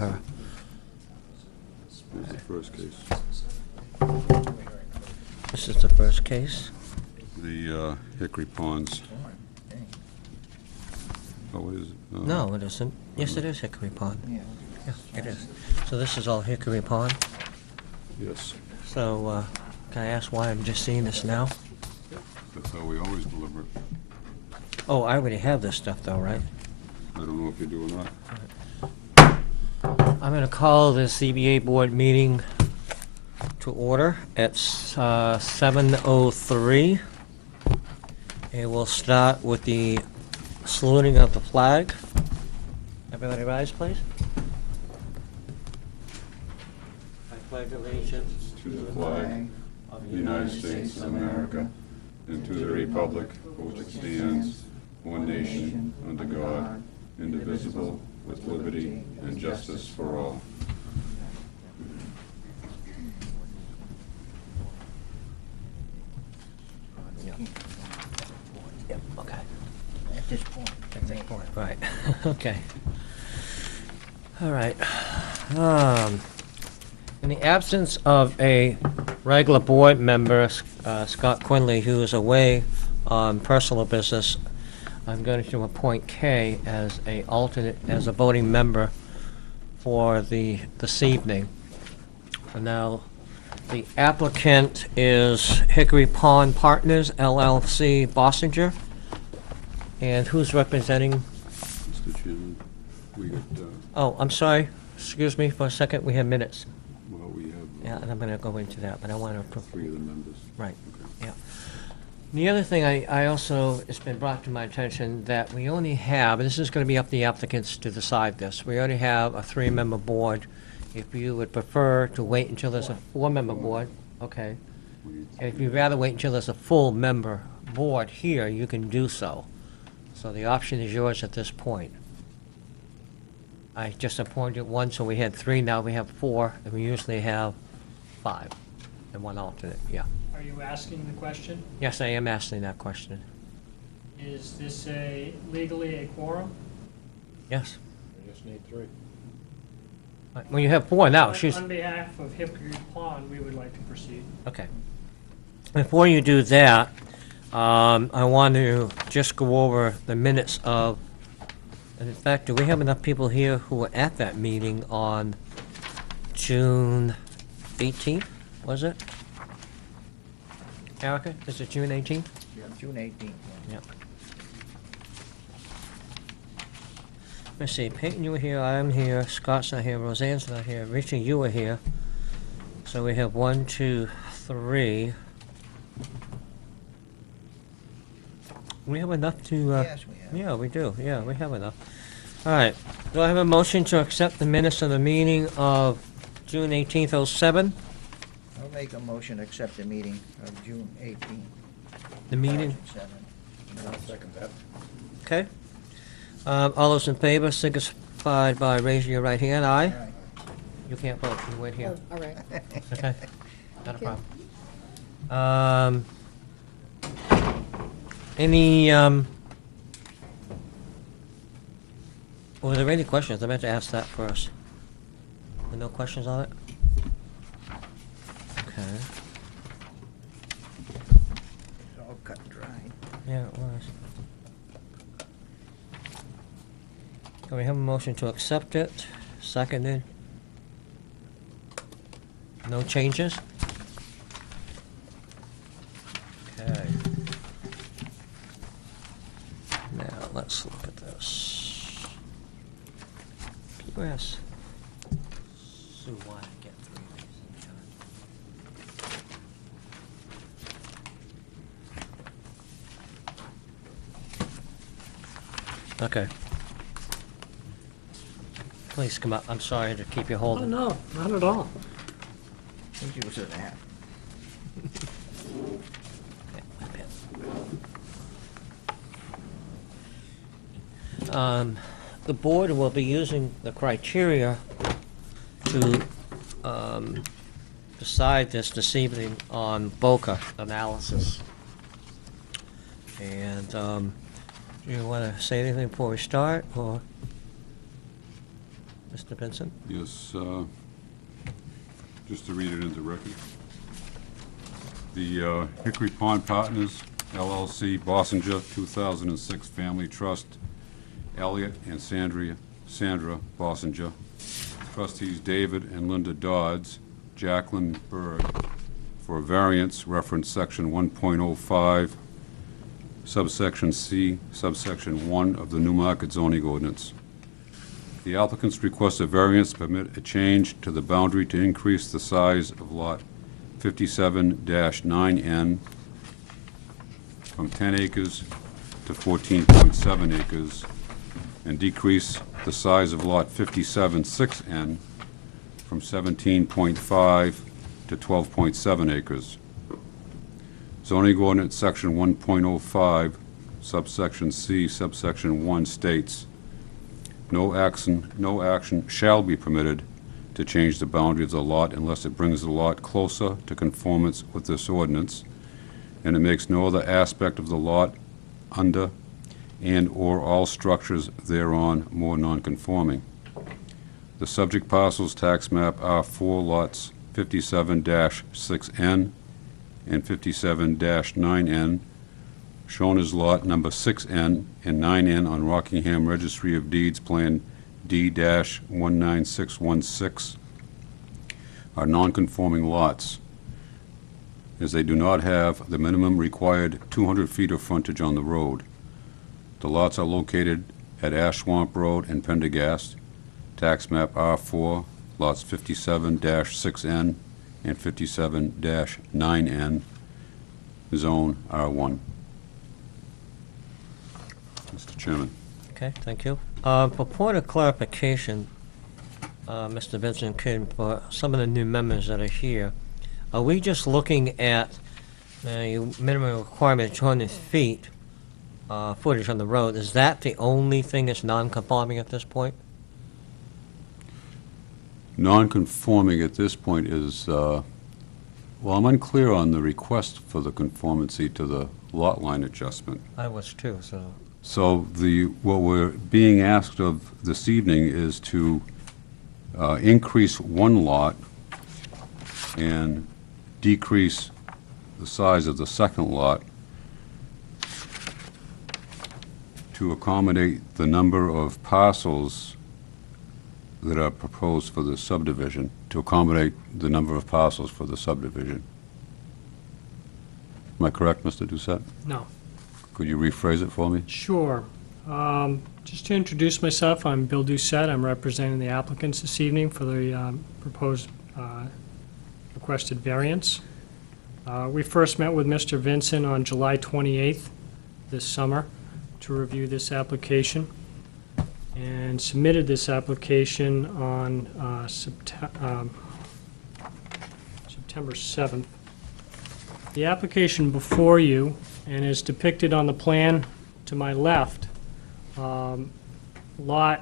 her. Here's the first case. This is the first case. The Hickory Ponds. Oh, is it? No, it isn't. Yes, it is Hickory Pond. Yeah. Yeah, it is. So this is all Hickory Pond. Yes, So, can I ask why I'm just seeing this now? that's how we always deliver it. Oh, I already have this stuff though, right? I don't know if you do or not. I'm going to call the CBA board meeting to order at 7:03. And we'll start with the saluting of the flag. Everybody rise, please. I pledge allegiance To the flag of the United States of America and to the republic for which it stands, one nation, under God, indivisible, with liberty and justice for all. Yep, okay. At this point. At this point, right. Okay. All right. In the absence of a regular board member, Scott Quinley, who is away on personal business, I'm going to appoint Kay as a alternate, as a voting member for this evening. For now, the applicant is Hickory Pond Partners, LLC, Bossinger. And who's representing? Mr. Chairman, we got, Oh, I'm sorry. Excuse me for a second. We have minutes. well, we have Yeah, and I'm going to go into that, but I want to. three of the members. Right. Okay. Yeah. The other thing I also, it's been brought to my attention that we only have, and this is going to be up to the applicants to decide this, we only have a three-member board. If you would prefer to wait until there's a four-member board, okay. We- And if you'd rather wait until there's a full member board here, you can do so. So the option is yours at this point. I just appointed one, so we had three, now we have four, and we usually have five, and one alternate, yeah. Are you asking the question? Yes, I am asking that question. Is this legally a quorum? Yes. We just need three. Well, you have four now, she's, On behalf of Hickory Pond, we would like to proceed. okay. Before you do that, I want to just go over the minutes of, and in fact, do we have enough people here who were at that meeting on June 18th, was it? Erica, is it June 18th? Yeah, June 18th. Yep. Let's see, Peyton, you were here, I'm here, Scott's not here, Roseanne's not here, Richie, you were here. So we have 1, 2, 3. We have enough to, Yes, we have. yeah, we do, yeah, we have enough. All right, do I have a motion to accept the minutes of the meeting of June 18th, '07? I'll make a motion to accept the meeting of June 18th. The meeting, 2007. I'll second that. okay? All those in favor, signify by raising your right hand, aye? All right. You can't vote, you wait here. Oh, all right. Okay, not a Thank you. problem. Any, were there any questions? I meant to ask that first. Were no questions on it? Okay, It's all cut and dried. yeah, it was. Can we have a motion to accept it? Seconded? No changes? Okay. Now, let's look at this. POS. Sue wanted to get 3 of these at a time. Okay. Please come up. I'm sorry to keep you Oh, holding. no, not at all. Think you was in that. Okay, my pen. The board will be using the criteria to decide this evening on BOCA analysis. And do you want to say anything before we start, or? Mr. Vincent? Yes, just to read it into record. The Hickory Pond Partners LLC, Bossinger, 2006 Family Trust, Elliot and Sandra Bossinger. Trustees David and Linda Dodds, Jacqueline Bird, for a variance, reference section 1.05, subsection C, subsection 1 of the Newmarket zoning ordinance. The applicants request a variance to permit a change to the boundary to increase the size of lot 57-9N from 10 acres to 14.7 acres and decrease the size of lot 57-6N from 17.5 to 12.7 acres. Zoning ordinance section 1.05, subsection C, subsection 1 states, no action shall be permitted to change the boundary of the lot unless it brings the lot closer to conformance with this ordinance, and it makes no other aspect of the lot under and/or all structures thereon more nonconforming. The subject parcels tax map are 4 lots 57-6N and 57-9N, shown as lot number 6N and 9N on Rockingham Registry of Deeds Plan D-19616, are nonconforming lots, as they do not have the minimum required 200 feet of frontage on the road. The lots are located at Ash Swamp Road and Pendergast, tax map R4, lots 57-6N and 57-9N, zone R1. Mr. Chairman. Okay, thank you. For point of clarification, Mr. Vincent Kim, for some of the new members that are here, are we just looking at your minimum requirement of 200 feet footage on the road? Is that the only thing that's non-conforming at this point? Non-conforming at this point is, well, I'm unclear on the request for the conformity to the lot line adjustment. I was too, so. So what we're being asked of this evening is to increase one lot and decrease the size of the second lot to accommodate the number of parcels that are proposed for the subdivision, to accommodate the number of parcels for the subdivision. Am I correct, Mr. Doucette? No. Could you rephrase it for me? Sure. Just to introduce myself, I'm Bill Doucette. I'm representing the applicants this evening for the proposed requested variance. We first met with Mr. Vincent on July 28th this summer to review this application, and submitted this application on September 7th. The application before you, and is depicted on the plan to my left, lot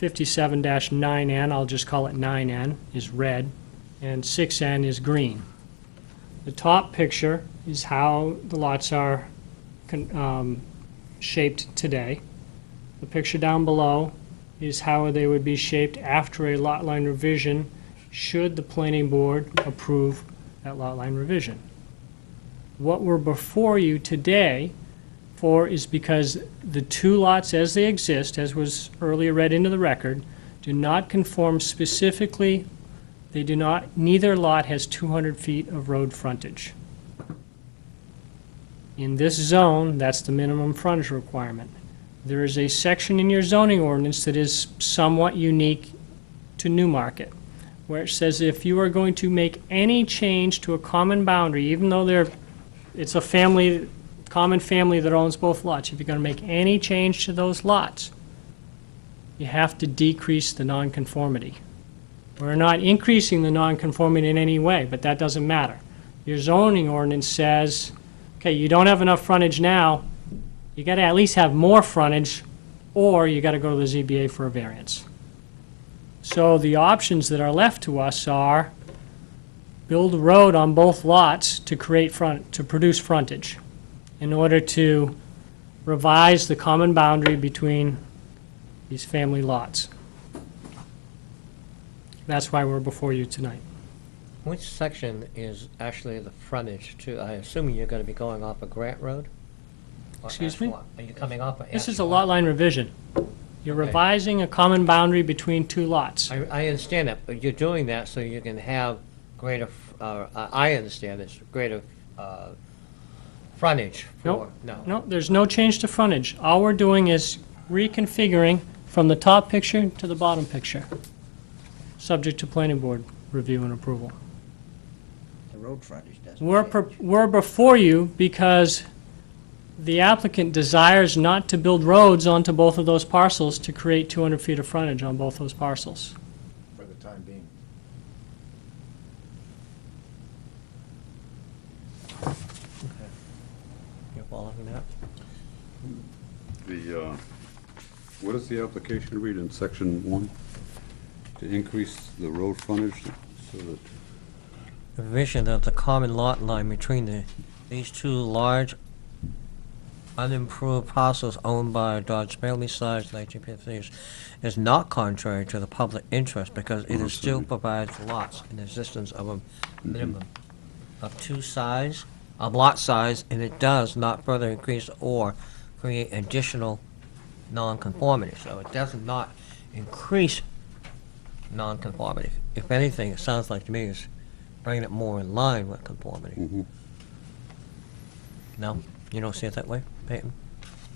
57-9N, I'll just call it 9N, is red, and 6N is green. The top picture is how the lots are shaped today. The picture down below is how they would be shaped after a lot line revision, should the planning board approve that lot line revision. What we're before you today for is because the two lots as they exist, as was earlier read into the record, do not conform specifically. They do not, neither lot has 200 feet of road frontage. In this zone, that's the minimum frontage requirement. There is a section in your zoning ordinance that is somewhat unique to Newmarket, where it says if you are going to make any change to a common boundary, even though it's a family, common family that owns both lots, if you're going to make any change to those lots, you have to decrease the nonconformity. We're not increasing the nonconformity in any way, but that doesn't matter. Your zoning ordinance says, okay, you don't have enough frontage now, you got to at least have more frontage, or you got to go to the ZBA for a variance. So the options that are left to us are build a road on both lots to produce frontage in order to revise the common boundary between these family lots. That's why we're before you tonight. Which section is actually the frontage to, I assume you're gonna be going off of Grant Road? Or Excuse me? Ashwaubenon? Are you coming off of This is a Ashwaubenon? lot line revision. You're Okay. revising a common boundary between two lots. I understand that, but you're doing that so you can have greater, I understand it's greater, frontage for, Nope. no. No, there's no change to frontage. All we're doing is reconfiguring from the top picture to the bottom picture, subject to planning board review and approval. The road frontage doesn't We're, change. we're before you because the applicant desires not to build roads onto both of those parcels to create 200 feet of frontage on both those parcels. For the time being. You're following that? The, what does the application read in section 1? To increase the road frontage so that, Revision of the common lot line between these two large unimproved parcels owned by Dodge family size 1950s is not contrary to the public interest because it is still provides lots in existence of a minimum of lot size, and it does not further increase or create additional nonconformity. So it does not increase nonconformity. If anything, it sounds like to me is bringing it more in line with conformity. Mhm. No? You don't see it that way, Peyton?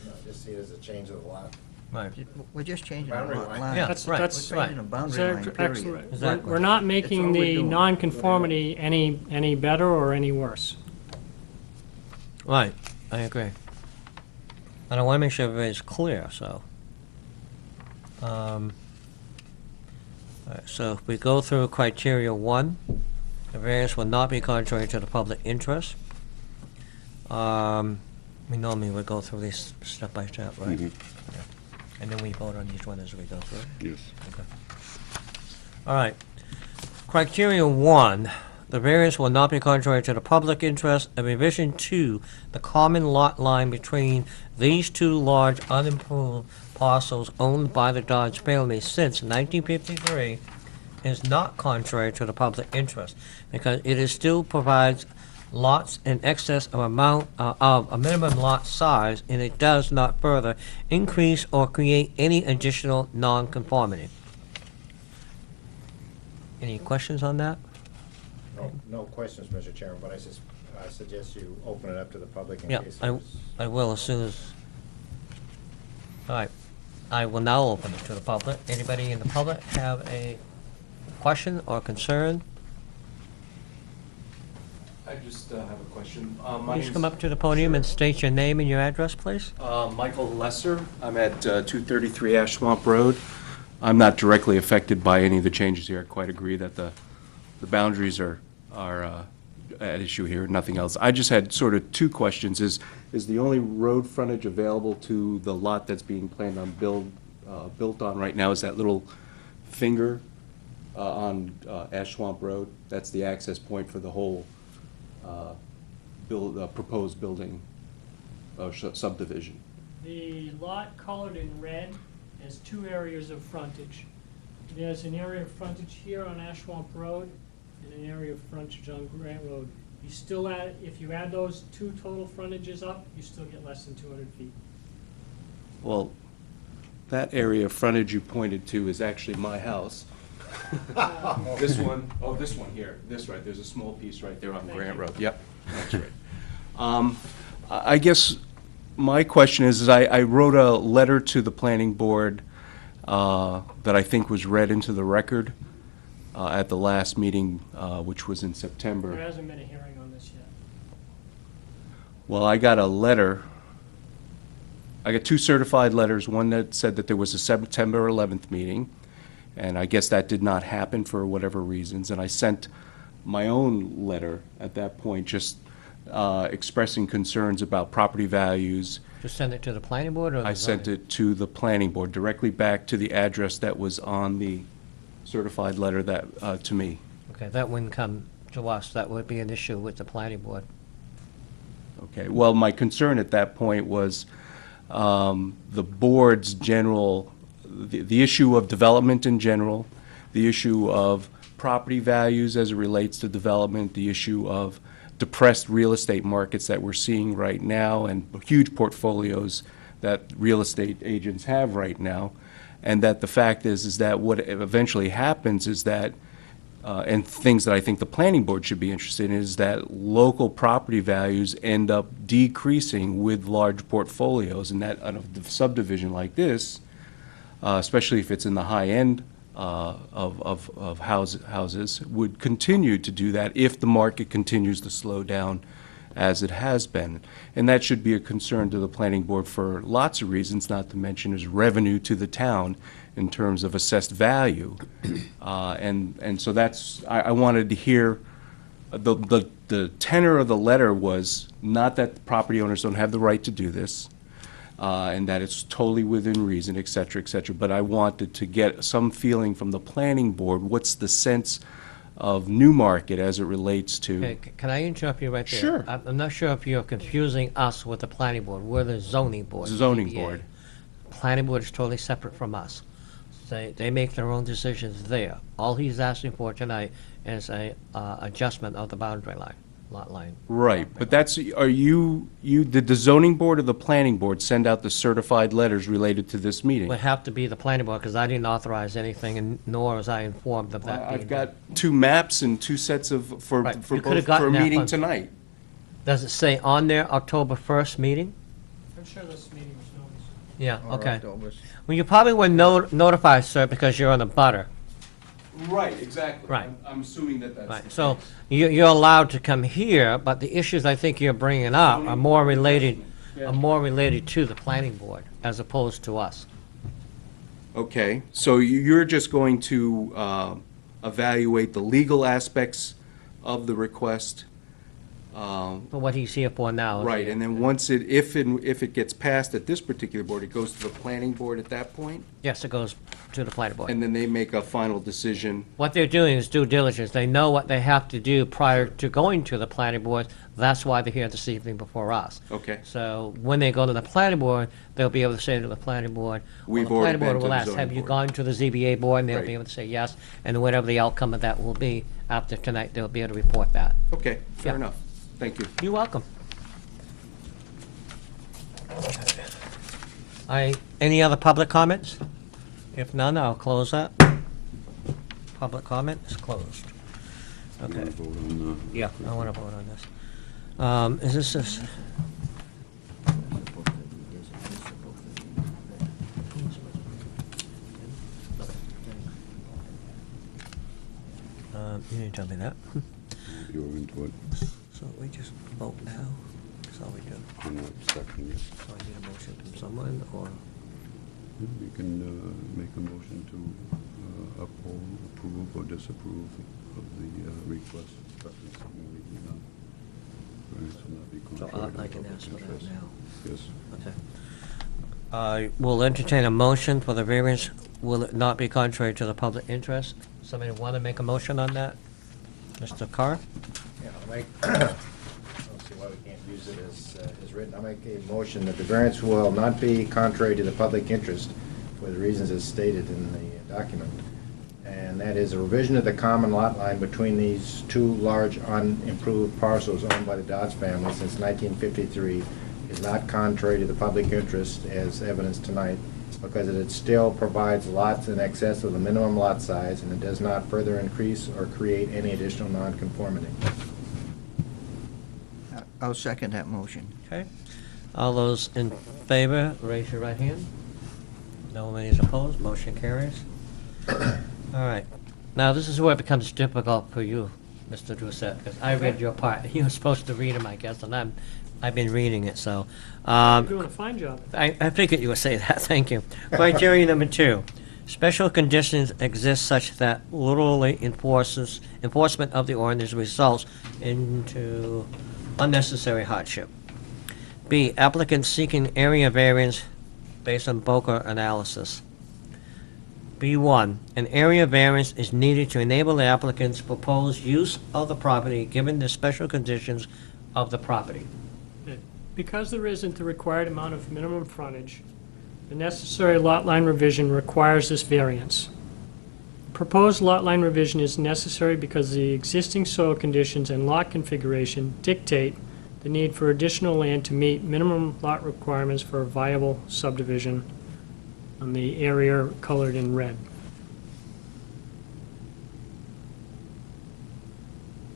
No, just see it as a change of the lot. Right. We're just changing the Boundary lot line. line. Yeah, That's, right, that's, We're changing the boundary line, period. excellent. Exactly. We're not making all we're the doing. nonconformity any better or any worse. Right, I agree. And I want to make sure everybody's clear, so. All right, so if we go through criteria 1, the variance will not be contrary to the public interest. We normally would go through these step by step, right? Mhm. Yeah. And then we vote on each one as we go through. Yes. All right. Criteria 1, the variance will not be contrary to the public interest. A revision 2, the common lot line between these two large unimproved parcels owned by the Dodge family since 1953 is not contrary to the public interest because it is still provides lots in excess of a minimum lot size, and it does not further increase or create any additional nonconformity. Any questions on that? No questions, Mr. Chairman, but I suggest you open it up to the public in Yeah, case there's... I will as soon as. All right, I will now open it to the public. Anybody in the public have a question or concern? I just have a question. Please come up to the podium and state your name and your address, please. Michael Lesser. I'm at 233 Ash Swamp Road. I'm not directly affected by any of the changes here. I quite agree that the boundaries are at issue here, nothing else. I just had sort of two questions. Is the only road frontage available to the lot that's being planned on built on right now is that little finger on Ash Swamp Road? That's the access point for the whole proposed building subdivision. The lot colored in red has two areas of frontage. There's an area of frontage here on Ash Swamp Road and an area of frontage on Grant Road. You still add, if you add those two total frontages up, you still get less than 200 feet. Well, that area of frontage you pointed to is actually my house. This one, this one here, this right, there's a small piece right there on Grant Road. Yep, that's right. I guess my question is I wrote a letter to the planning board that I think was read into the record at the last meeting, which was in September. There hasn't been a hearing on this yet. Well, I got a letter. I got two certified letters, one that said that there was a September 11th meeting, and I guess that did not happen for whatever reasons, and I sent my own letter at that point, just expressing concerns about property values. Just send it to the planning board or the I sent zoning? it to the planning board, directly back to the address that was on the certified letter that, to me. Okay, that wouldn't come to us. That would be an issue with the planning board. Okay, well, my concern at that point was the board's general, the issue of development in general, the issue of property values as it relates to development, the issue of depressed real estate markets that we're seeing right now, and huge portfolios that real estate agents have right now. And that the fact is that what eventually happens is that, and things that I think the planning board should be interested in, is that local property values end up decreasing with large portfolios, and that on a subdivision like this, especially if it's in the high end of houses, would continue to do that if the market continues to slow down as it has been. And that should be a concern to the planning board for lots of reasons, not to mention as revenue to the town in terms of assessed value. And so that's, I wanted to hear, the tenor of the letter was not that the property owners don't have the right to do this, and that it's totally within reason, et cetera, but I wanted to get some feeling from the planning board, what's the sense of Newmarket as it relates to. Okay, can I interrupt you right there? Sure. I'm not sure if you're confusing us with the planning board. We're the zoning board. Zoning ZBA. board. Planning board is totally separate from us. They make their own decisions there. All he's asking for tonight is a adjustment of the boundary line, lot line. Right, but that's, did the zoning board or the planning board send out the certified letters related to this meeting? Would have to be the planning board, because I didn't authorize anything, and nor was I informed of that being I've done. got two maps and two sets of, for Right, you could've both, for a gotten that meeting one. tonight. Does it say on there October 1st meeting? I'm sure this meeting was noticed. Yeah, Or okay. October's. Well, you probably were notified, sir, because you're on the butter. Right, exactly. Right. I'm assuming that that's Right, the so case. you're allowed to come here, but the issues I think you're bringing up are more related, Yeah. are more related to the planning board as opposed to us. Okay, so you're just going to evaluate the legal aspects of the request? For what he's here for now. is Right, the- and then once it, if it gets passed at this particular board, it goes to the planning board at that point? Yes, it goes to the planning board. And then they make a final decision? What they're doing is due diligence. They know what they have to do prior to going to the planning board. That's why they're here this evening before us. Okay. So when they go to the planning board, they'll be able to say to the planning board, well, We've the already planning board been to will the ask, zoning have you board." gone to the ZBA board? And they'll Right. be able to say yes, and whatever the outcome of that will be, after tonight, they'll be able to report that. Okay, fair Yeah. enough. Thank you. You're welcome. Any other public comments? If none, I'll close that. Public comment is closed. You Okay, wanna vote on the- yeah, I want to vote on this. Is this? You didn't tell me that. You were into it So we just vote now? That's all we do. on what section? So I need a motion from someone, or? You can make a motion to uphold, approve, or disapprove of the request. Reference something we do not. Variance will not be So contrary to I can public ask for that interest. now. Yes. Okay. I will entertain a motion for the variance. Will it not be contrary to the public interest? Somebody want to make a motion on that? Mr. Carr? Yeah, I'll make, I don't see why we can't use it as written. I'll make a motion that the variance will not be contrary to the public interest for the reasons as stated in the document. And that is a revision of the common lot line between these two large unimproved parcels owned by the Dodds family since 1953 is not contrary to the public interest as evidenced tonight, because it still provides lots in excess of the minimum lot size, and it does not further increase or create any additional nonconformity. I'll second that motion. Okay. All those in favor, raise your right hand. No one is opposed, motion carries. All right. Now, this is where it becomes difficult for you, Mr. Doucette, because I read your part. You were supposed to read them, I guess, and I've been reading it, so. You're doing a fine job. I figured you would say that, thank you. Criteria number 2, special conditions exist such that literally enforcement of the ordinance results into unnecessary hardship. B, applicant seeking area variance based on Boca analysis. B1, an area variance is needed to enable the applicant's proposed use of the property given the special conditions of the property. Because there isn't the required amount of minimum frontage, the necessary lot line revision requires this variance. The proposed lot line revision is necessary because the existing soil conditions and lot configuration dictate the need for additional land to meet minimum lot requirements for a viable subdivision on the area colored in red,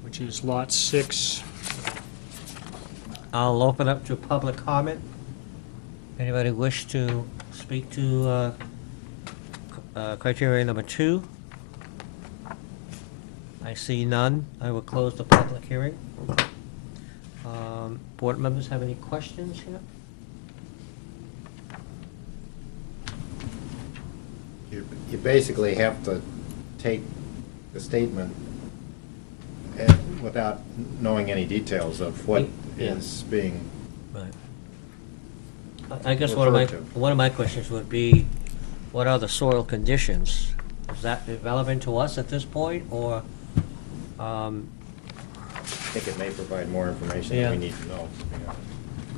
which is lot 6. I'll open up to public comment. Anybody wish to speak to criteria number 2? I see none. I will close the public hearing. Board members have any questions here? You basically have to take the statement without knowing any details of what Yeah. is being, Right. I guess Referred to. one of my questions would be, what are the soil conditions? Is that relevant to us at this point, or, I think it may provide more information Yeah. than we need to know.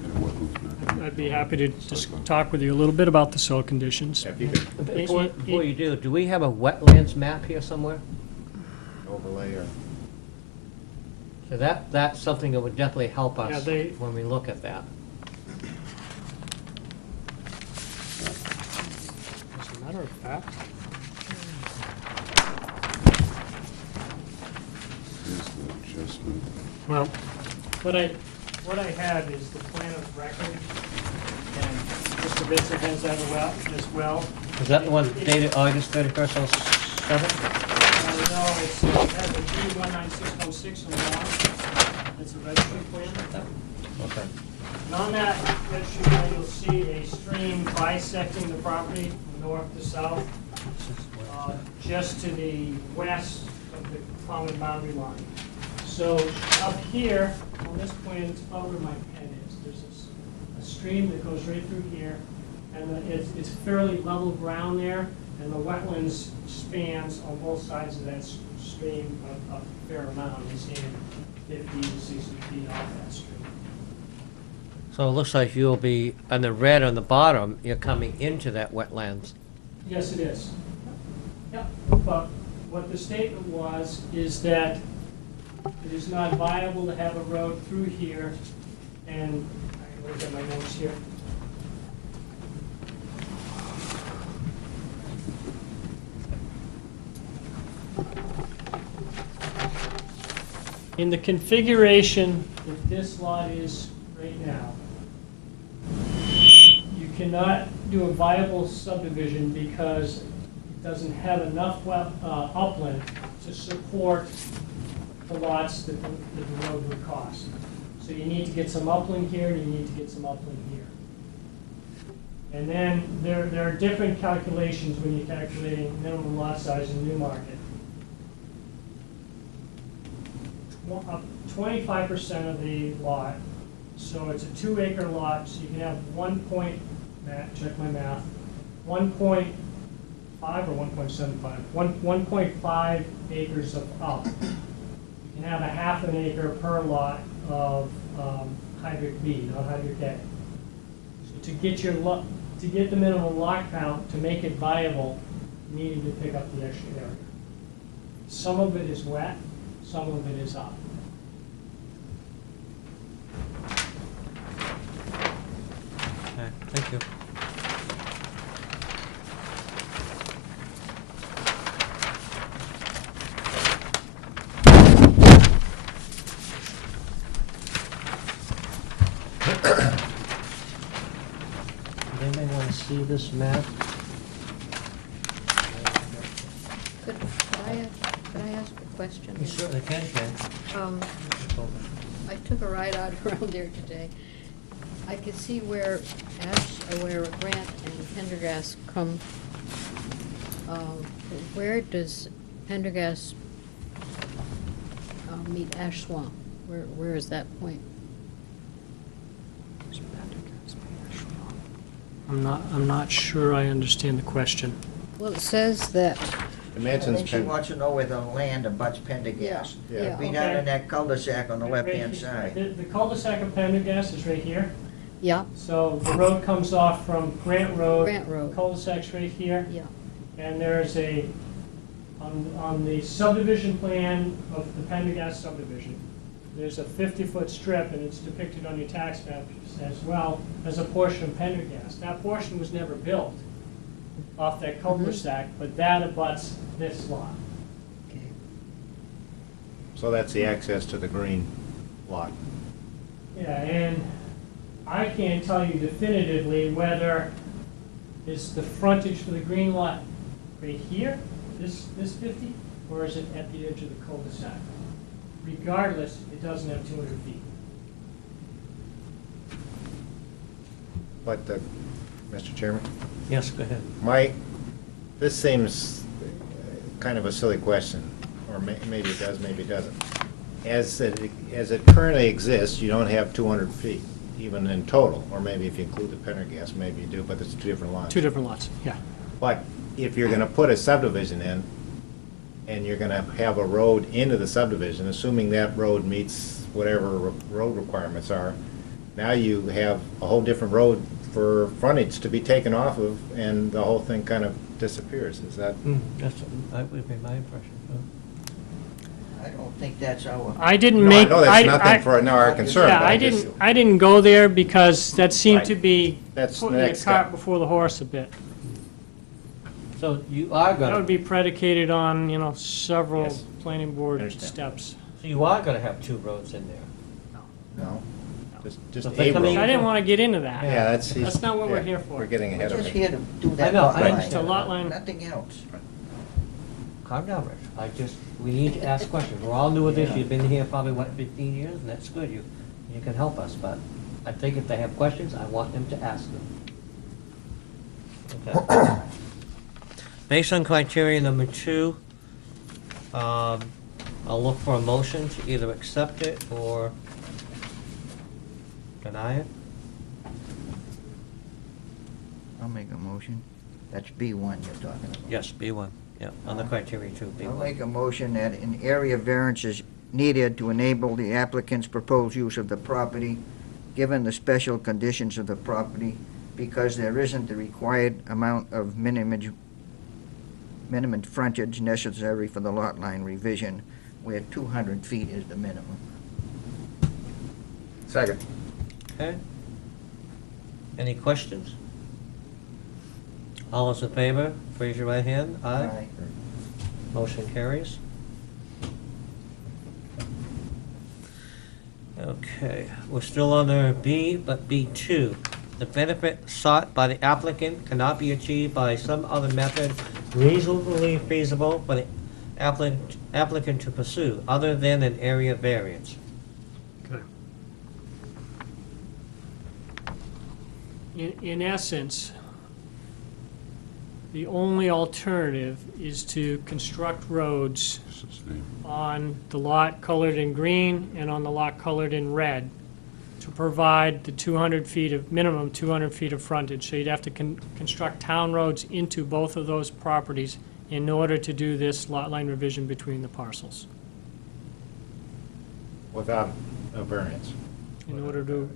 And wetlands map. I'd be happy to just talk with you a little bit about the soil conditions. If you could before you do we have a wetlands map here somewhere? overlay or. So that's something that would definitely help Yeah, us they- when we look at that. As a matter of fact, Here's the adjustment. well, what I have is the plan of record, and Mr. Vincent has that as well. Is that the one dated August 31st, 07? No, it has a D19616 on the bottom. It's a registry plan. Okay. And on that registry plan, you'll see a stream bisecting the property from north to south, just to the west of the common boundary line. So up here, on this plan, it's about where my pen is. There's a stream that goes right through here, and it's fairly level ground there, and the wetlands spans on both sides of that stream a fair amount. You're seeing 50 to 60 feet off that stream. So it looks like you'll be, on the red on the bottom, you're coming into that wetlands. Yes, it is. Yep, but what the statement was is that it is not viable to have a road through here, and I can look at my notes here. In the configuration that this lot is right now, you cannot do a viable subdivision because it doesn't have enough upland to support the lots that the road would cost. So you need to get some upland here, and you need to get some upland here. And then there are different calculations when you're calculating minimum lot size in Newmarket. 25% of the lot, so it's a 2-acre lot, so you can have 1.5 or 1.75, 1.5 acres of up. You can have a half an acre per lot of hydric B, not hydric A. So to get the minimum lot count, to make it viable, you needed to pick up the extra area. Some of it is wet, some of it is up. Okay, thank you. Does anybody want to see this map? Could I ask a question? You certainly can, Ken. I took a ride out around there today. I could see where Grant and Pendergast come. Where does Pendergast meet Ash Swamp? Where is that point? I'm not sure I understand the question. Well, it says that, It I mentions think she Penn. wants to know where the land abuts Pendergast. Yeah, It'd be yeah. down Okay. in that cul-de-sac on the Right left-hand here. side. The cul-de-sac of Pendergast is right here. yeah, So the road comes off from Grant Road. Grant Road. Cul-de-sac's right here. yeah, And there's a On the subdivision plan of the Pendergast subdivision, there's a 50-foot strip, and it's depicted on your tax map as well as a portion of Pendergast. That portion was never built off that cul-de-sac, but that abuts this lot. Okay. So that's the access to the green lot. Yeah, and I can't tell you definitively whether it's the frontage for the green lot right here, this 50, or is it at the edge of the cul-de-sac? Regardless, it doesn't have 200 feet. But, Mr. Chairman, Yes, go ahead. this seems kind of a silly question, or maybe it does, maybe it doesn't. As it currently exists, you don't have 200 feet, even in total, or maybe if you include the Pendergast, maybe you do, but it's two different lots. Two different lots, yeah. But if you're gonna put a subdivision in, and you're gonna have a road into the subdivision, assuming that road meets whatever road requirements are, now you have a whole different road for frontage to be taken off of, and the whole thing kind of disappears. Is that? That would be my impression. I don't think that's our. I didn't No, make. I know that's nothing for our concern, Yeah, but I didn't go there because that seemed to be That's the putting the next cart step. before the horse a bit. So you are That gonna, would be predicated on, several Yes. planning board Understand. steps. so you are gonna have two roads in there. No? Just If they a come in- road. I didn't want to get into that. Yeah, that's. That's not what we're yeah, here for. We're getting We're ahead of just it. here to do that. I know, I lot line. understand. The lot line. Nothing else. Calm down, Rich. We need to ask questions. We're all new with this. You've been here probably, 15 years, and that's good. You can help us, but I think if they have questions, I want them to ask them. Okay. Based on criteria number 2, I'll look for a motion to either accept it or deny it. I'll make a motion. That's B1 you're talking about. Yes, B1, yeah, on the criteria 2, I'll B1. make a motion that an area variance is needed to enable the applicant's proposed use of the property, given the special conditions of the property, because there isn't the required amount of minimum frontage necessary for the lot line revision, where 200 feet is the minimum. Second. Okay. Any questions? All those in favor, raise your right hand. Aye. Motion carries. Okay, we're still under B, but B2. The benefit sought by the applicant cannot be achieved by some other method reasonably feasible for the applicant to pursue, other than an area variance. In essence, the only alternative is to construct roads It's the same. on the lot colored in green and on the lot colored in red to provide the 200 feet of, minimum 200 feet of frontage. So you'd have to construct town roads into both of those properties in order to do this lot line revision between the parcels. Without a variance. In order to,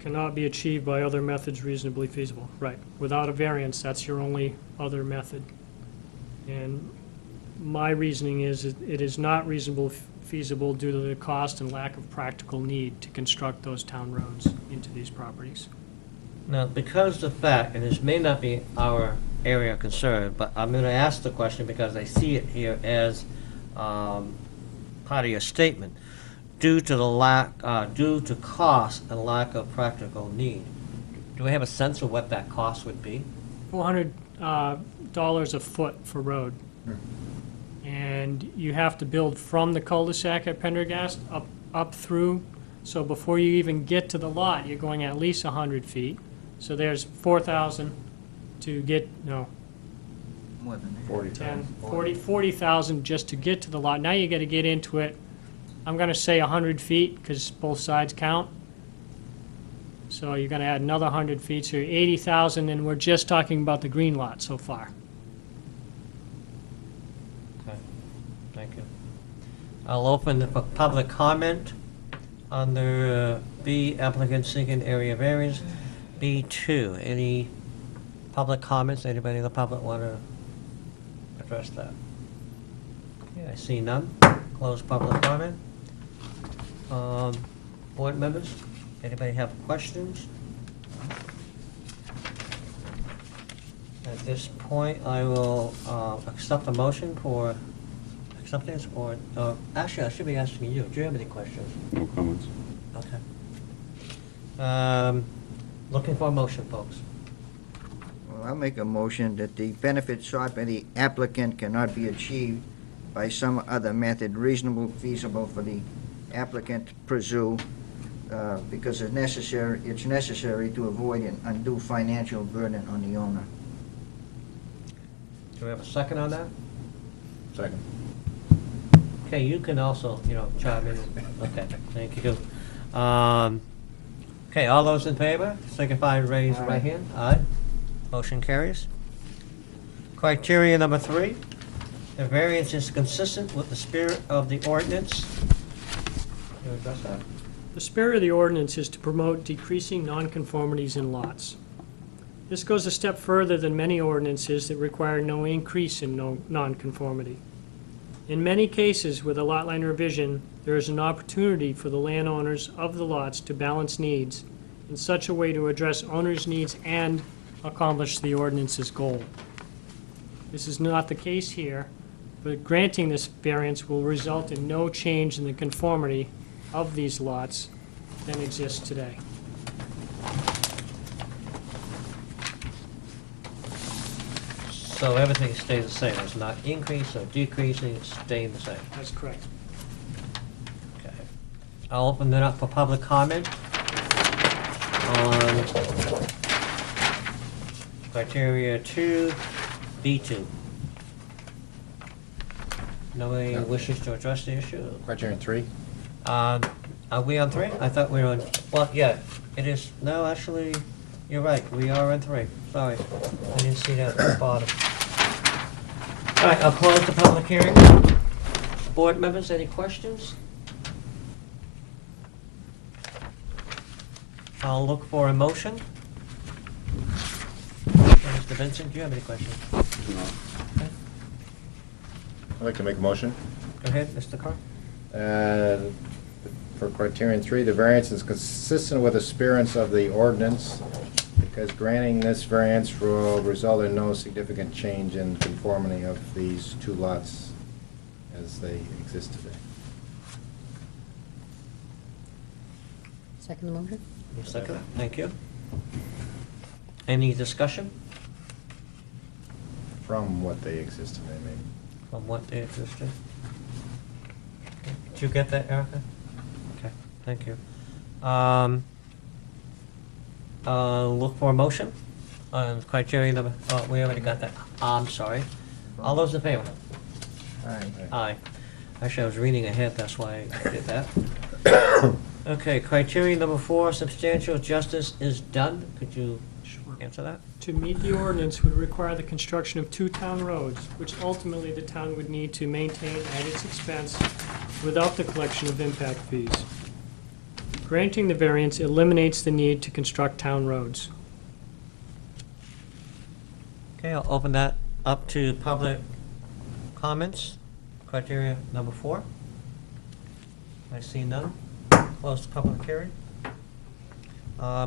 cannot be achieved by other methods reasonably feasible. Right. Without a variance, that's your only other method. And my reasoning is it is not reasonable feasible due to the cost and lack of practical need to construct those town roads into these properties. Now, because the fact, and this may not be our area of concern, but I'm gonna ask the question because I see it here as part of your statement. Due to cost and lack of practical need. Do we have a sense of what that cost would be? $400 a foot for road. And you have to build from the cul-de-sac at Pendergast up through. So before you even get to the lot, you're going at least 100 feet. So there's 4,000 to get, no, More than that. 10, 40,000 just to get to the lot. Now you gotta get into it. I'm gonna say 100 feet, because both sides count. So you're gonna add another 100 feet, so you're 80,000, and we're just talking about the green lot so far. Okay, thank you. I'll open for public comment under B, applicant seeking area variance. B2, any public comments? Anybody in the public want to address that? I see none. Close public comment. Board members, anybody have questions? At this point, I will accept a motion for acceptance, or, actually, I should be asking you, do you have any questions? No comments. Okay. Looking for a motion, folks. Well, I'll make a motion that the benefit sought by the applicant cannot be achieved by some other method reasonable, feasible for the applicant to pursue, because it's necessary to avoid an undue financial burden on the owner. Do we have a second on that? Second. Okay, you can also, chime in. Okay, thank you. Okay, all those in favor, signify by raise right hand. Aye. Motion carries. Criteria number 3, the variance is consistent with the spirit of the ordinance. You address that? The spirit of the ordinance is to promote decreasing nonconformities in lots. This goes a step further than many ordinances that require no increase in nonconformity. In many cases with a lot line revision, there is an opportunity for the landowners of the lots to balance needs in such a way to address owners' needs and accomplish the ordinance's goal. This is not the case here, but granting this variance will result in no change in the conformity of these lots than exists today. So everything stays the same, it's not increasing or decreasing, it's staying the same. That's correct. Okay. I'll open it up for public comment on criteria 2B2. Nobody No. wishes to address the issue? Criterion 3? Are we on 3? I thought we were on, well, yeah, it is, no, actually, you're right, we are on 3. Sorry, I didn't see that at the bottom. All right, I'll close the public hearing. Board members, any questions? I'll look for a motion. Mr. Vincent, do you have any questions? Okay. I'd like to make a motion. Go ahead, Mr. Carr. For criterion 3, the variance is consistent with the spirit of the ordinance because granting this variance will result in no significant change in conformity of these two lots as they exist today. Second the motion? You second it? Thank you. Any discussion From what they exist today, maybe. from what they existed? Did you get that, Erica? Okay, thank you. Look for a motion on criteria number, oh, we already got that. I'm sorry. All those in favor? Aye. Aye. Actually, I was reading ahead, that's why I did that. Okay, criteria number 4, substantial justice is done. Could you answer that? To meet the ordinance would require the construction of 2 town roads, which ultimately the town would need to maintain at its expense without the collection of impact fees. Granting the variance eliminates the need to construct town roads. Okay, I'll open that up to public comments. Criteria number 4. I see none. Close the public hearing.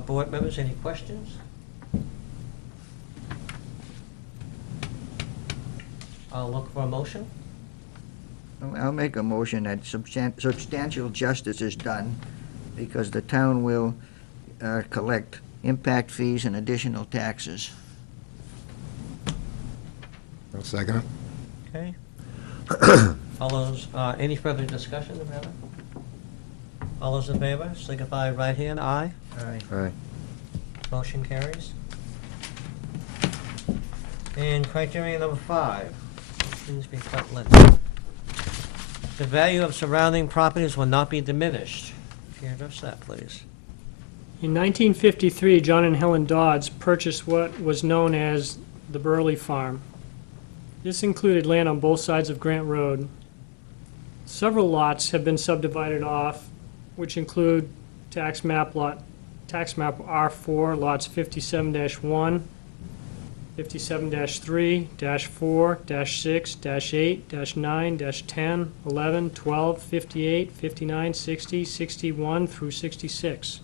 Board members, any questions? I'll look for a motion. I'll make a motion that substantial justice is done because the town will collect impact fees and additional taxes. I'll second it. Okay. All those, any further discussion about it? All those in favor, signify right hand, aye. Aye. Aye. Motion carries. And criteria number 5, things be quite lengthy. The value of surrounding properties will not be diminished. Can you address that, please? In 1953, John and Helen Dodds purchased what was known as the Burley Farm. This included land on both sides of Grant Road. Several lots have been subdivided off, which include tax map R4, lots 57-1, 57-3, -4, -6, -8, -9, -10, 11, 12, 58, 59, 60, 61 through 66.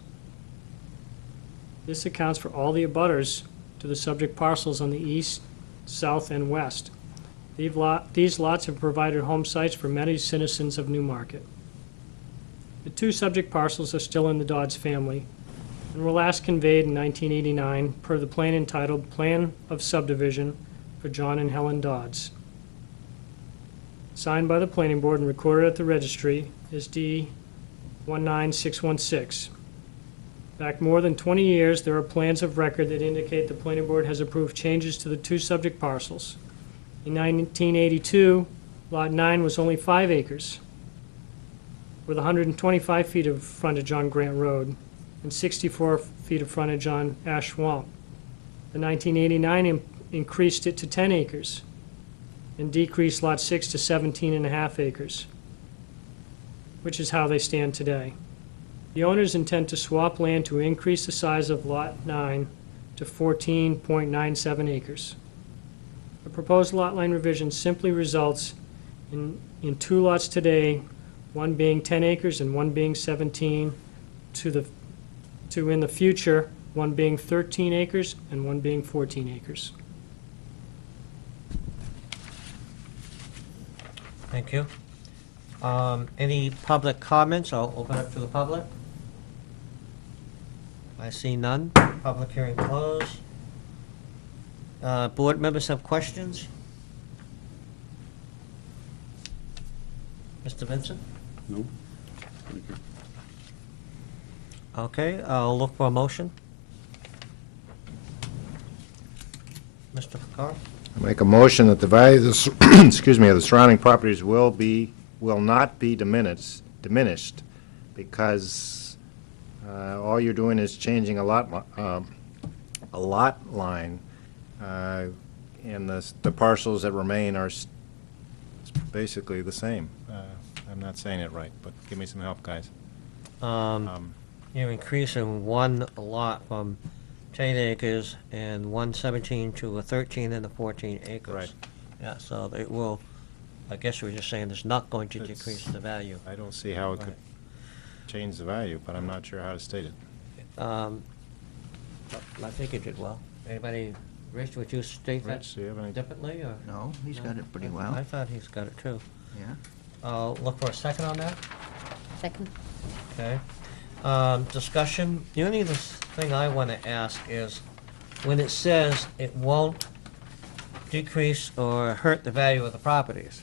This accounts for all the abutters to the subject parcels on the east, south, and west. These lots have provided home sites for many citizens of Newmarket. The two subject parcels are still in the Dodds family and were last conveyed in 1989 per the plan entitled Plan of Subdivision for John and Helen Dodds. Signed by the planning board and recorded at the registry is D 19616. Back more than 20 years, there are plans of record that indicate the planning board has approved changes to the two subject parcels. In 1982, Lot 9 was only 5 acres, with 125 feet of frontage on Grant Road and 64 feet of frontage on Ash Swamp. The 1989 increased it to 10 acres and decreased Lot 6 to 17.5 acres, which is how they stand today. The owners intend to swap land to increase the size of Lot 9 to 14.97 acres. The proposed lot line revision simply results in two lots today, one being 10 acres and one being 17, to in the future, one being 13 acres and one being 14 acres. Thank you. Any public comments? I'll open up to the public. I see none. Public hearing closed. Board members have questions? Mr. Vincent? No? Thank you. Okay, I'll look for a motion. Mr. Picard? I make a motion that the value of the, excuse me, of the surrounding properties will not be diminished because all you're doing is changing a lot line, and the parcels that remain are basically the same. I'm not saying it right, but give me some help, guys. You're increasing one lot from 10 acres and 117 to a 13 and a 14 acres. Right. Yeah, so it will, I guess we're just saying it's not going to It's- decrease the value. I don't see how it could change the value, but I'm not sure how to state it. I think you did well. Anybody, Rich, would you state that Rich, do you have any? differently, or? No, he's got it pretty I well. thought he's got it too. Yeah. I'll look for a second on that. Second? Okay. Discussion, the only thing I want to ask is, when it says it won't decrease or hurt the value of the properties,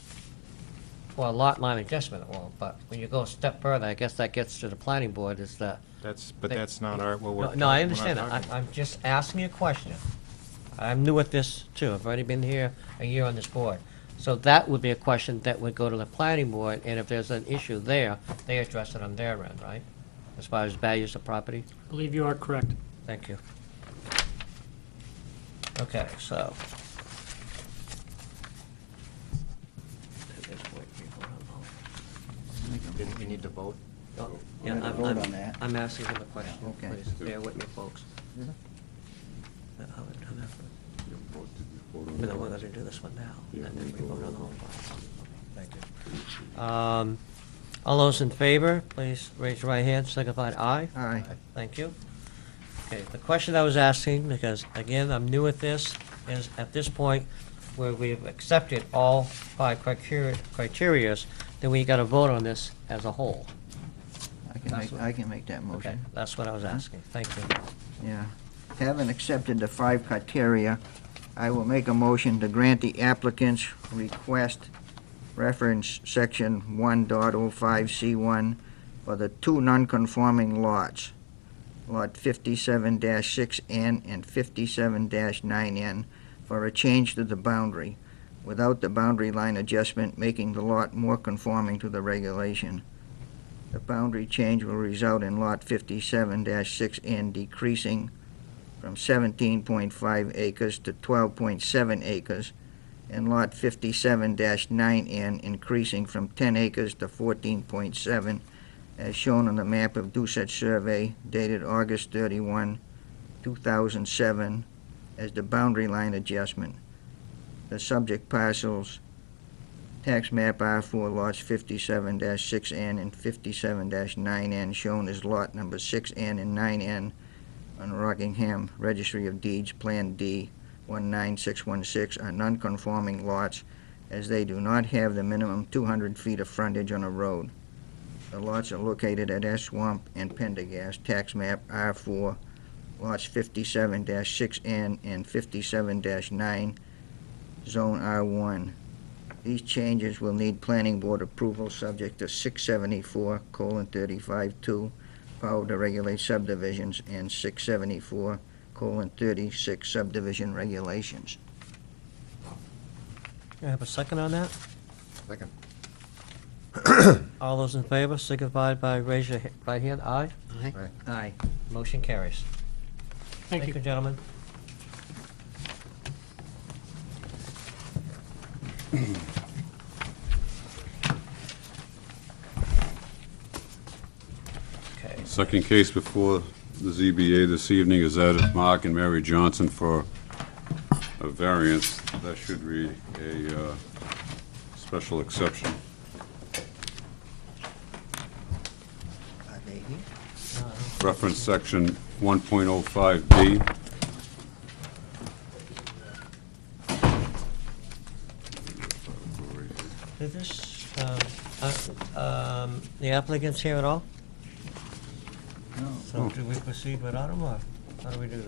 well, lot line adjustment it won't, but when you go a step further, I guess that gets to the planning board, is that. But that's not our, what we're. No, I we're not understand that. talking about. I'm just asking a question. I'm new at this too. I've already been here a year on this board. So that would be a question that would go to the planning board, and if there's an issue there, they address it on their end, right? As far as values of property? I believe you are correct. Thank you. Okay, so. You need to vote? Oh, Yeah, We're gonna vote on that. I'm asking him a question, Okay. please. Bear with me, folks. Mhm. But then we're gonna do this one now, Yeah, and then we we vote vote on the on whole thing. Thank you. All those in favor, please raise your right hand, signify aye. Aye. Thank you. Okay, the question I was asking, because again, I'm new at this, is at this point, where we've accepted all 5 criterias, then we gotta vote on this as a whole. I can make that Okay, motion. that's what I was asking. Thank you. Yeah. Having accepted the 5 criteria, I will make a motion to grant the applicant's request, reference section 1.05C1, for the 2 non-conforming lots, Lot 57-6N and 57-9N, for a change to the boundary, without the boundary line adjustment making the lot more conforming to the regulation. The boundary change will result in Lot 57-6N decreasing from 17.5 acres to 12.7 acres, and Lot 57-9N increasing from 10 acres to 14.7, as shown on the map of Doucette Survey dated August 31, 2007, as the boundary line adjustment. The subject parcels, tax map R4 lots 57-6N and 57-9N, shown as lot number 6N and 9N on Rockingham Registry of Deeds, Plan D 19616, are non-conforming lots as they do not have the minimum 200 feet of frontage on a road. The lots are located at S Swamp and Pendergast, tax map R4, lots 57-6N and 57-9, zone R1. These changes will need planning board approval subject to 674:35-2, power to regulate subdivisions, and 674:36 subdivision regulations. You have a second on that? Second. All those in favor signify by raise your right hand. Aye. Aye. Motion carries. Thank you. Gentlemen. Okay. Second case before the ZBA this evening is that of Mark and Mary Johnson for a variance. That should read a special exception. Are they here? Reference section 1.05B. Is this, the applicant's here at all? No. So do we proceed without him, or how do we do this?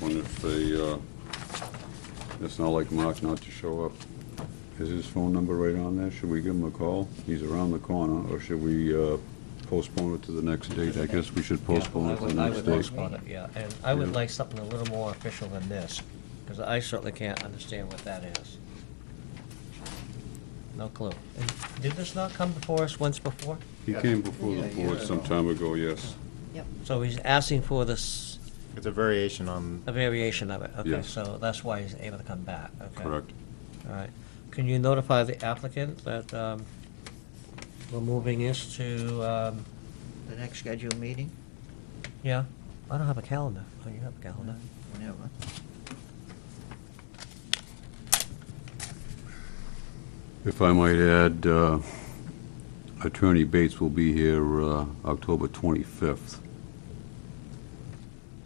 Wonder if they, it's not like Mark not to show up. Is his phone number right on there? Should we give him a call? He's around the corner, or should we postpone it to the next date? I guess we should postpone it to the I next would date. postpone it, yeah, and I would Yeah. like something a little more official than this, because I certainly can't understand what that is. No clue. And did this not come before us once before? He came before the board some time ago, yes. So he's asking for this, It's a variation on, a variation of it, okay, Yes. so that's why he's able to come back, okay. Correct. All right. Can you notify the applicant that we're moving this to, The next scheduled meeting, yeah? I don't have a calendar. Oh, you have a calendar. whenever. If I might add, Attorney Bates will be here October 25th.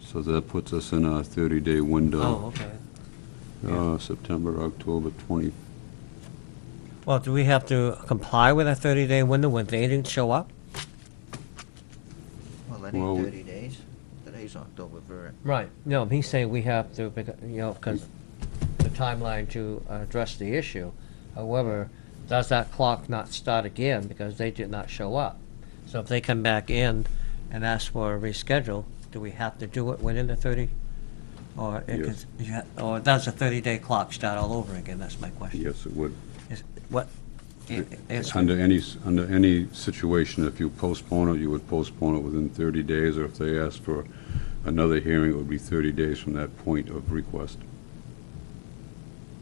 So that puts us in a 30-day Oh, window. okay. Yeah. September, October 20. Well, do we have to comply with a 30-day window when they didn't show up? Well, that Well, ain't 30 days. Today's October 1st. Right. No, he's saying we have to, because the timeline to address the issue. However, does that clock not start again because they did not show up? So if they come back in and ask for a reschedule, do we have to do it within the 30? Or Yes. or does the 30-day clock start all over again? That's my question. Yes, it would. What? Answer. Under any situation, if you postpone it, you would postpone it within 30 days, or if they ask for another hearing, it would be 30 days from that point of request.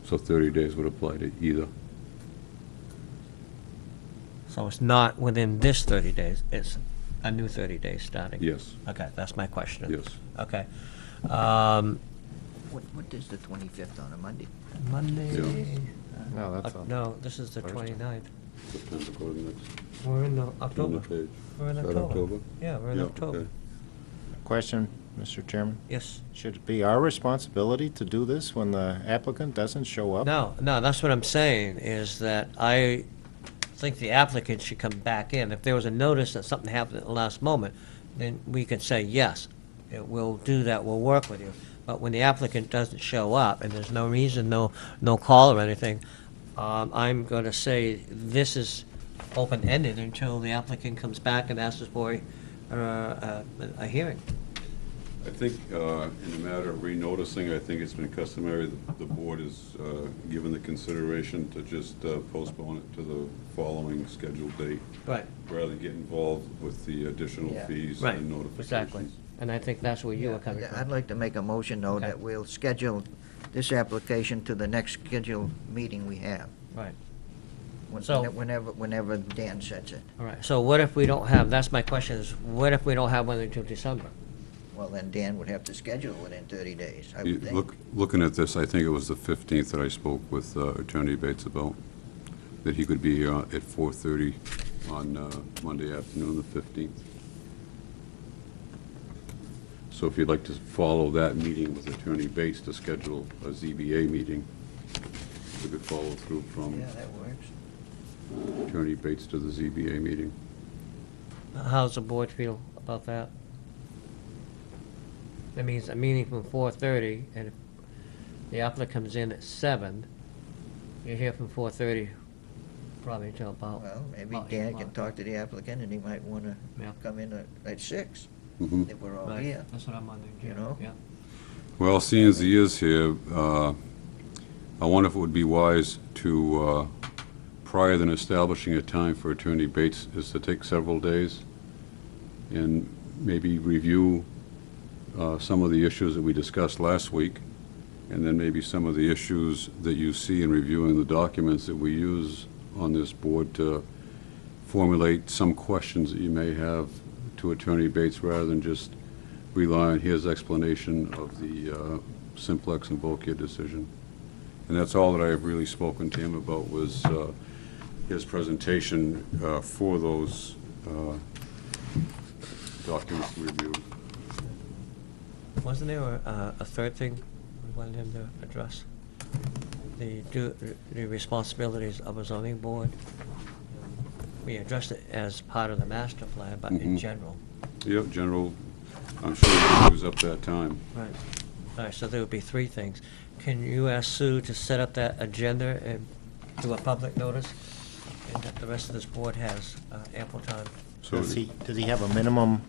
So 30 days would apply to either. So it's not within this 30 days, it's a new 30 days starting? Yes, Okay, that's my question. yes. Okay. What is the 25th on a Monday? Monday? no, that's all. No, this is the Thursday. 29th. September, go to the next, We're in turn October. the page. We're in Is that October. Yeah, we're in Yeah, October. okay. Question, Mr. Chairman? Yes. Should it be our responsibility to do this when the applicant doesn't show up? No, that's what I'm saying, is that I think the applicant should come back in. If there was a notice that something happened at the last moment, then we could say, yes, we'll do that, we'll work with you. But when the applicant doesn't show up, and there's no reason, no call or anything, I'm going to say this is open-ended until the applicant comes back and asks for a hearing. I think in the matter of renoticing, I think it's been customary that the board is given the consideration to just postpone it to the following scheduled date, Right. rather than get involved with the additional Yeah. fees Right, and notifications. exactly. And I think that's where you were coming I'd from. like to make a motion, though, Okay. that we'll schedule this application to the next scheduled meeting we have. Right. When- So- Whenever Dan sets it. All right, so what if we don't have, that's my question, is what if we don't have one until December? Well, then Dan would have to schedule it within 30 days, I would think. Looking at this, I think it was the 15th that I spoke with Attorney Bates about, that he could be here at 4:30 on Monday afternoon, the 15th. So if you'd like to follow that meeting with Attorney Bates to schedule a ZBA meeting, we could follow through from Yeah, that works. Attorney Bates to the ZBA meeting. How's the board feel about that? That means a meeting from 4:30, and if the applicant comes in at 7, you're here from 4:30, probably until about. Well, maybe about Dan 8 can o'clock. talk to the applicant, and he might want to Yeah. come in at 6, Mhm. if we're all Right, here. that's what I'm wondering, You Jim. know? Yeah. Well, seeing as he is here, I wonder if it would be wise to, prior than establishing a time for Attorney Bates, is to take several days and maybe review some of the issues that we discussed last week, and then maybe some of the issues that you see in reviewing the documents that we use on this board to formulate some questions that you may have to Attorney Bates, rather than just rely on his explanation of the Simplex and Bulkhead decision. And that's all that I have really spoken to him about, was his presentation for those documents to review. Wasn't there a third thing we wanted him to address? The responsibilities of a zoning board? We addressed it as part of the master plan, but in Mhm. general. Yep, general, I'm sure he could use up that time. Right. All right, so there would be 3 things. Can you ask Sue to set up that agenda and do a public notice? And that the rest of this board has ample time. So Does he have a minimum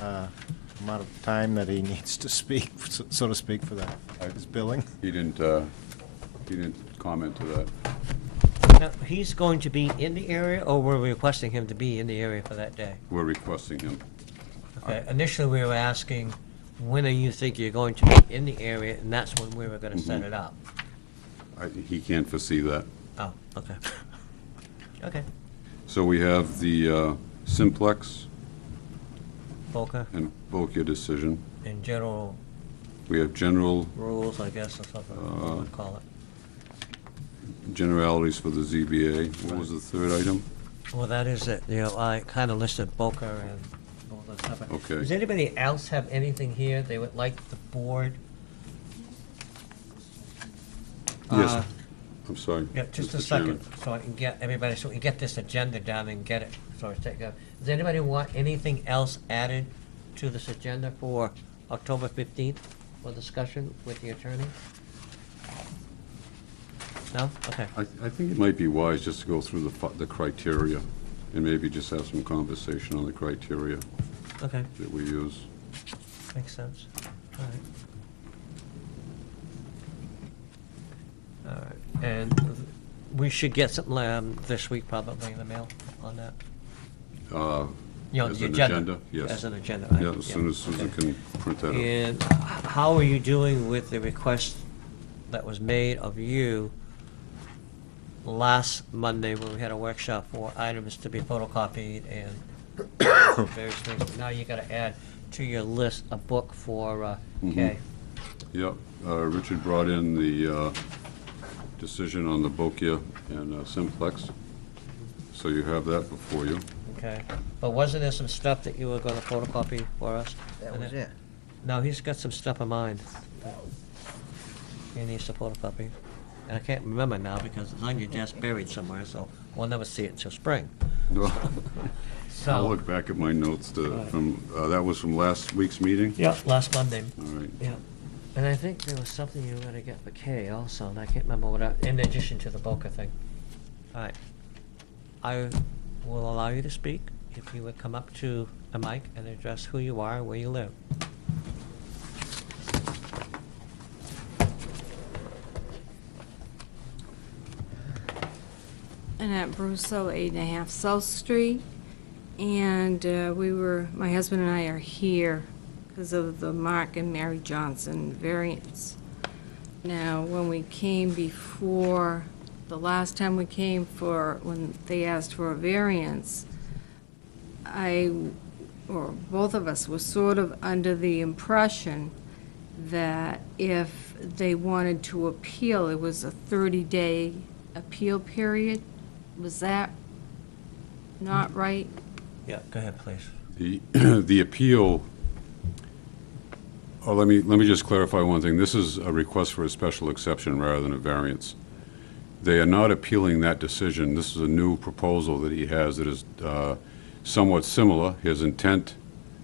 amount of time that he needs to speak, so to speak, for his billing? he didn't comment to that. Now, he's going to be in the area, or we're requesting him to be in the area for that day? We're requesting him. Okay, initially, we were asking, when do you think you're going to be in the area, and that's when we were gonna set Mhm. it up. He can't foresee that. Oh, okay. Okay. So we have the Simplex Boca, and Bulkhead decision. in general We have general rules, I guess, or something, you would call it. generalities for the ZBA. What was the third item? Well, that is it, you know, I kinda listed Boca and all that stuff. Okay. Does anybody else have anything here they would like the board? Yes. Uh, I'm sorry. Yeah, just a Mr. second, Chairman. so I can get everybody, so we can get this agenda down and get it, so it's taken up. Does anybody want anything else added to this agenda for October 15th for discussion with the attorney? No? Okay. I think it might be wise just to go through the criteria, and maybe just have some conversation on the criteria Okay, that we use. makes sense. All right. All right, and we should get something this week probably in the mail on that. You know, As the an agenda. agenda, yes. As an agenda. item, Yeah, as soon as Susan okay. can print that out. And how are you doing with the request that was made of you last Monday when we had a workshop for items to be photocopied and various things? Now you gotta add to your list a book for Kay. Yep, Richard brought in the decision on the Bokia and Simplex, so you have that before you. Okay, but wasn't there some stuff that you were gonna photocopy for us? That And was it. No, he's got some stuff in mind. He needs to photocopy. And I can't remember now because it's on your desk buried somewhere, so we'll never see it till spring. I'll So, look back at my notes Right. from, that was from last week's meeting? yeah, last Monday. All right. Yeah, and I think there was something you were gonna get for Kay also, and I can't remember what, in addition to the Boca thing. All right. I will allow you to speak if you would come up to the mic and address who you are and where you live. Annette Brusso, 8.5 South Street. And my husband and I are here because of the Mark and Mary Johnson variance. Now, when we came before, the last time we came when they asked for a variance, I or both of us, were sort of under the impression that if they wanted to appeal, it was a 30-day appeal period. Was that not right? Yeah, go ahead, please. The appeal, let me just clarify one thing. This is a request for a special exception rather than a variance. They are not appealing that decision. This is a new proposal that he has that is somewhat similar. His intent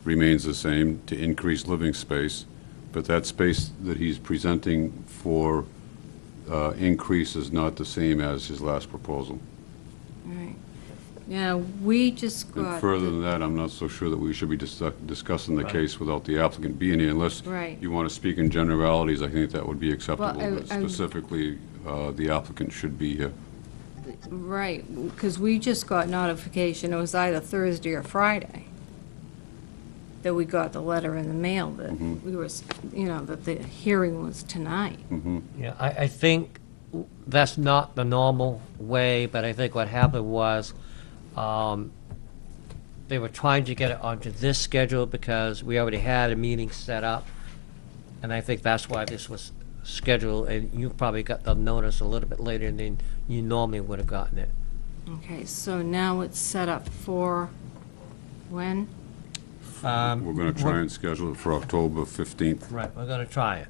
remains the same, to increase living space, but that space that he's presenting for increase is not the same as his last proposal. Right. Now, we just got. And further than that, I'm not so sure that we should be discussing the case without the applicant being here, unless Right. you want to speak in generalities. I think that would be acceptable, Well, but specifically, the applicant should be here. Right, because we just got notification, it was either Thursday or Friday, that we got the letter in the mail that we were, that the hearing was tonight. Yeah, I think that's not the normal way, but I think what happened was, they were trying to get it onto this schedule because we already had a meeting set up, and I think that's why this was scheduled, and you probably got the notice a little bit later than you normally would have gotten it. Okay, so now it's set up for when? We're going to try and schedule it for October 15th. Right, we're gonna try it.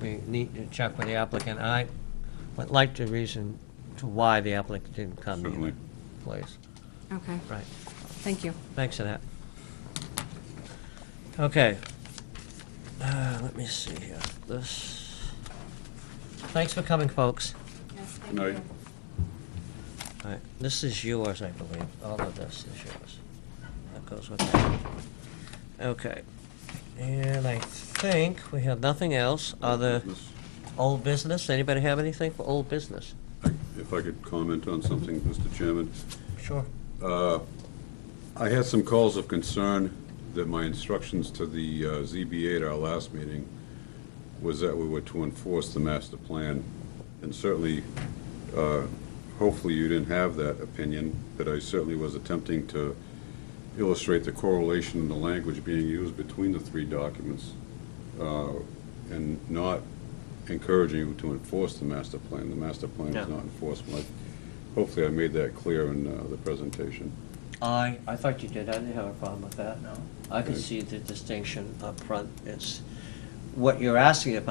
We need to check with the applicant. I would like the reason to why the applicant didn't come here, Certainly. please. Okay, Right, thank you. thanks for that. Okay. Let me see here. Thanks for coming, folks. Good night. All right, this is yours, I believe. All of this is yours. That goes with that. Okay. And I think we have nothing else. Other old business? Anybody have anything for old business? If I could comment on something, Mr. Chairman. Sure. I had some calls of concern that my instructions to the ZBA at our last meeting was that we were to enforce the master plan. And certainly, hopefully you didn't have that opinion, but I certainly was attempting to illustrate the correlation in the language being used between the three documents, and not encouraging you to enforce the master plan. The master plan is Yeah. not enforceable. Hopefully I made that clear in the presentation. I thought you did. I didn't have a problem with that. No. I could Okay. see the distinction up front. It's, what you're asking, if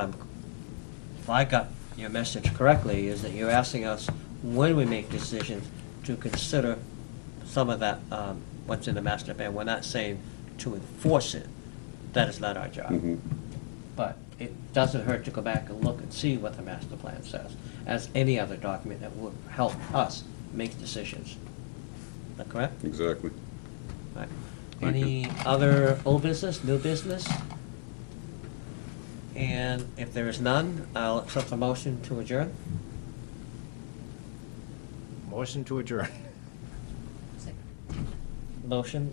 I got your message correctly, is that you're asking us, when we make decisions, to consider some of that, what's in the master plan. We're not saying to enforce it. That is not our job. Mhm. But it doesn't hurt to go back and look and see what the master plan says, as any other document that would help us make decisions. Is that correct? Exactly. Right. Thank you. Any other old business, new business? And if there is none, I'll accept the motion to adjourn. Motion to adjourn. Motion,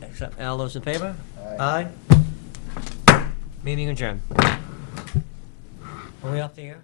accept, all those in favor? Aye. Meeting adjourned. Are we off the air?